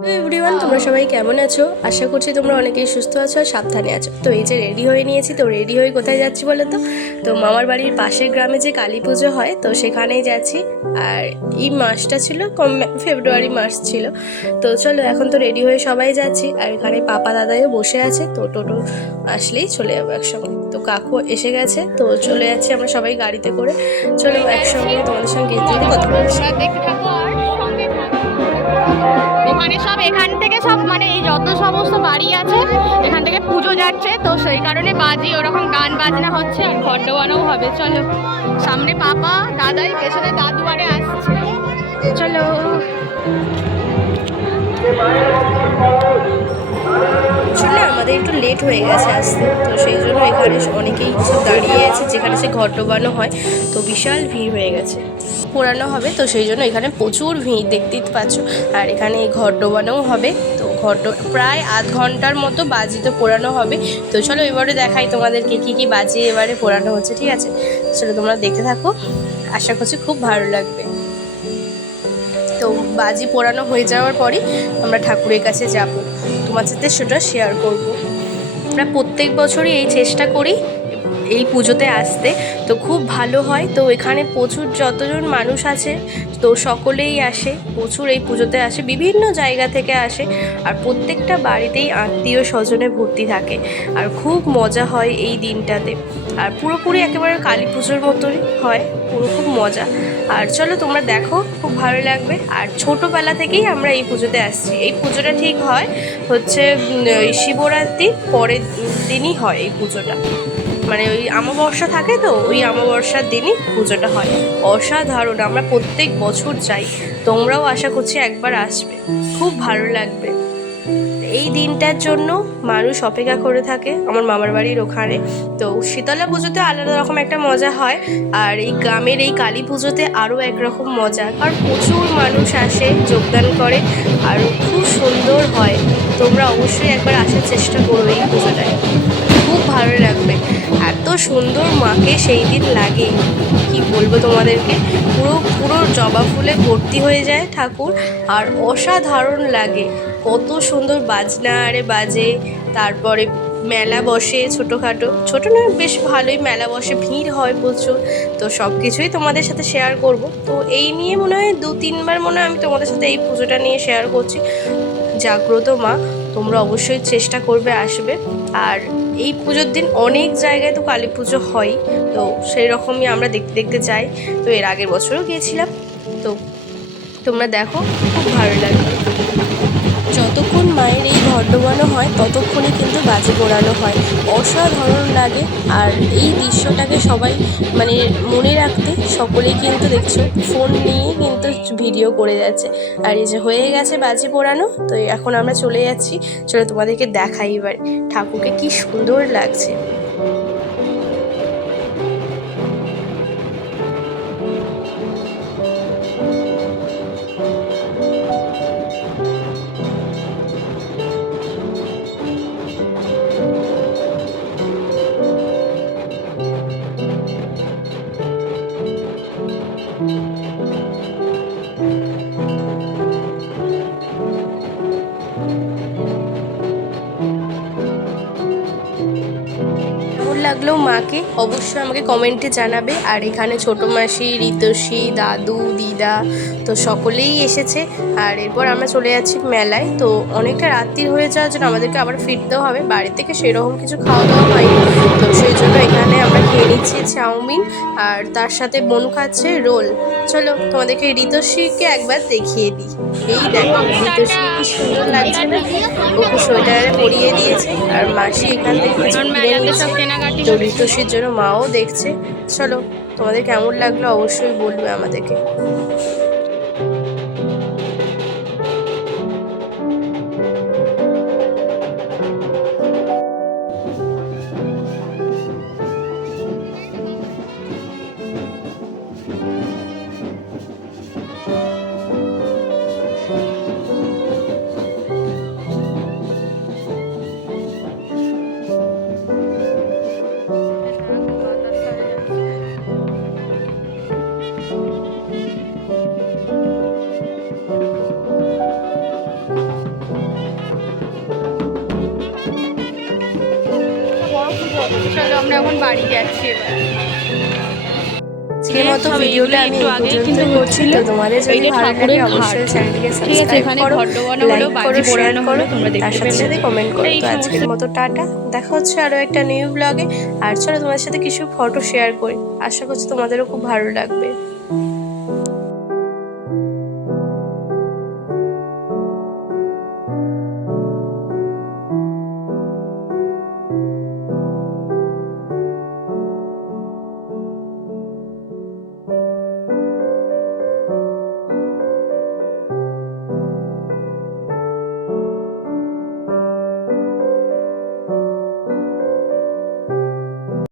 Everyone তোমরা সবাই কেমন আছো? আশা করছি তোমরা অনেকেই সুস্থ আছো আর সাবধানে আছো। তো এই যে রেডি হয়ে নিয়েছি, তো রেডি হয়ে কোথায় যাচ্ছি বলো তো? তো মামার বাড়ির পাশের গ্রামে যে কালী পুজো হয়, তো সেখানেই যাচ্ছি। আর এই মাসটা ছিল কম ফেব্রুয়ারি মাস ছিল। তো চলো, এখন তো রেডি হয়ে সবাই যাচ্ছি। আর এখানে পাপা দাদাইও বসে আছে, তো টোটো আসলেই চলে যাব একসঙ্গে। তো কাকু এসে গেছে, তো চলে যাচ্ছি আমরা সবাই গাড়িতে করে। চলো একসঙ্গে তোমাদের সঙ্গে কথা বলছি। ওখানে সব এখান থেকে সব মানে এই যত সমস্ত বাড়ি আছে, এখান থেকে পুজো যাচ্ছে। তো সেই কারণে বাজি, ওরকম গান বাজনা হচ্ছে আর ঘর ডোবানোও হবে। চলো, সামনে পাপা, দাদাই, পেছনে দাদু আরে আসছে। চলো। আমাদের একটু লেট হয়ে গেছে আসতে। তো সেই জন্য এখানে অনেকেই দাঁড়িয়ে আছে, যেখানে সে ঘর ডোবানো হয়। তো বিশাল ভিড় হয়ে গেছে। পোড়ানো হবে, তো সেই জন্য এখানে প্রচুর ভিড়, দেখতেই পাচ্ছ। আর এখানে ঘর ডোবানোও হবে, তো ঘর প্রায় আধ ঘণ্টার মতো বাজি তো পোড়ানো হবে। তো চলো এবারে দেখাই তোমাদেরকে কী কী বাজি এবারে পোড়ানো হচ্ছে, ঠিক আছে? চলো তোমরা দেখতে থাকো। আশা করছি খুব ভালো লাগবে। তো বাজি পোড়ানো হয়ে যাওয়ার পরই আমরা ঠাকুরের কাছে যাব। সাথে সেটা শেয়ার করব। আমরা প্রত্যেক বছরই এই চেষ্টা করি এই পুজোতে আসতে, তো খুব ভালো হয়। তো এখানে প্রচুর যতজন মানুষ আছে, তো সকলেই আসে, প্রচুর এই পুজোতে আসে, বিভিন্ন জায়গা থেকে আসে, আর প্রত্যেকটা বাড়িতেই আত্মীয় স্বজনে ভর্তি থাকে। আর খুব মজা হয় এই দিনটাতে। আর পুরোপুরি একেবারে কালী পুজোর মতোই হয়, পুরো খুব মজা। আর চলো তোমরা দেখো, খুব ভালো লাগবে। আর ছোটোবেলা থেকেই আমরা এই পুজোতে আসছি। এই পুজোটা ঠিক হয় হচ্ছে শিবরাত্রির পরের দিনই হয় এই পুজোটা। মানে ওই অমাবস্যা থাকে তো, ওই অমাবস্যার দিনই পুজোটা হয়। অসাধারণ, আমরা প্রত্যেক বছর যাই, তোমরাও আশা করছি একবার আসবে। খুব ভালো লাগবে। এই দিনটার জন্য মানুষ অপেক্ষা করে থাকে, আমার মামার বাড়ির ওখানে। তো শীতলা পুজোতে আলাদা রকম একটা মজা হয়, আর এই গ্রামের এই কালী পুজোতে আরও একরকম মজা। আর প্রচুর মানুষ আসে, যোগদান করে, আর খুব সুন্দর হয়। তোমরা অবশ্যই একবার আসার চেষ্টা করো এই পুজোটায়। খুব ভালো লাগবে। সুন্দর মাকে সেই দিন লাগে। কি বলব তোমাদেরকে? পুরো পুরো জবা ফুলে ভর্তি হয়ে যায় ঠাকুর, আর অসাধারণ লাগে। কত সুন্দর বাজনা আরে বাজে, তারপরে মেলা বসে ছোটোখাটো। ছোটো না বেশ ভালোই মেলা বসে, ভিড় হয় প্রচুর। তো সব কিছুই তোমাদের সাথে শেয়ার করব। তো এই নিয়ে মনে হয় দু, তিনবার মনে হয় আমি তোমাদের সাথে এই পুজোটা নিয়ে শেয়ার করছি। জাগ্রত মা, তোমরা অবশ্যই চেষ্টা করবে আসবে। আর এই পুজোর দিন অনেক জায়গায় তো কালী পুজো হয়, তো সেই রকমই আমরা দেখতে দেখতে যাই। তো এর আগের বছরও গিয়েছিলাম, তো তোমরা দেখো, খুব ভালো লাগবে যতক্ষণ মায়ের এই ঘর ডোবানো হয় ততক্ষণই কিন্তু বাজি পোড়ানো হয়। অসাধারণ লাগে। আর এই দৃশ্যটাকে সবাই মানে মনে রাখতে সকলেই কিন্তু দেখছ, ফোন নিয়ে কিন্তু ভিডিও করে যাচ্ছে। আর এই যে হয়ে গেছে বাজি পোড়ানো, তো এখন আমরা চলে যাচ্ছি। চলো তোমাদেরকে দেখাই এবার। ঠাকুরকে কি সুন্দর লাগছে। লাগল মাকে, অবশ্যই আমাকে কমেন্টে জানাবে। আর এখানে ছোটো মাসি ঋতসী দাদু, দিদা, তো সকলেই এসেছে। আর এরপর আমরা চলে যাচ্ছি মেলায়। তো অনেকটা রাত্রির হয়ে যাওয়ার জন্য আমাদেরকে আবার ফিরতেও হবে। বাড়ি থেকে সেরকম কিছু খাওয়া দাওয়া হয়নি। তো সেই জন্য এখানে আমরা খেয়ে নিচ্ছি চাউমিন। আর তার সাথে বনু খাচ্ছে রোল। চলো তোমাদেরকে ঋতশ্রীকে একবার দেখিয়ে দিই। এই দেখো ঋতশ্রী কি সুন্দর লাগছে। না ওকে সোয়েটারে পরিয়ে দিয়েছে। আর মাসি এখান থেকে তো ঋতুষির জন্য মাও দেখছে। চলো তোমাদের কেমন লাগল অবশ্যই বলবে আমাদেরকে। আমরা এখন বাড়ি যাচ্ছি এবার। আজকের মতো ভিডিওটা আমি একটু আগেই কিন্তু করছি। তোমাদের যদি ভালো লাগে অবশ্যই চ্যানেলটিকে সাবস্ক্রাইব করো ঘট ডোবানো হলো লাইক করো শেয়ার করো। তার সাথে সাথে কমেন্ট করো। তো আজকের মতো টাটা। দেখা হচ্ছে আরও একটা নিউ ব্লগে আর চলো তোমাদের সাথে কিছু ফটো শেয়ার করি। আশা করছি তোমাদেরও খুব ভালো লাগবে।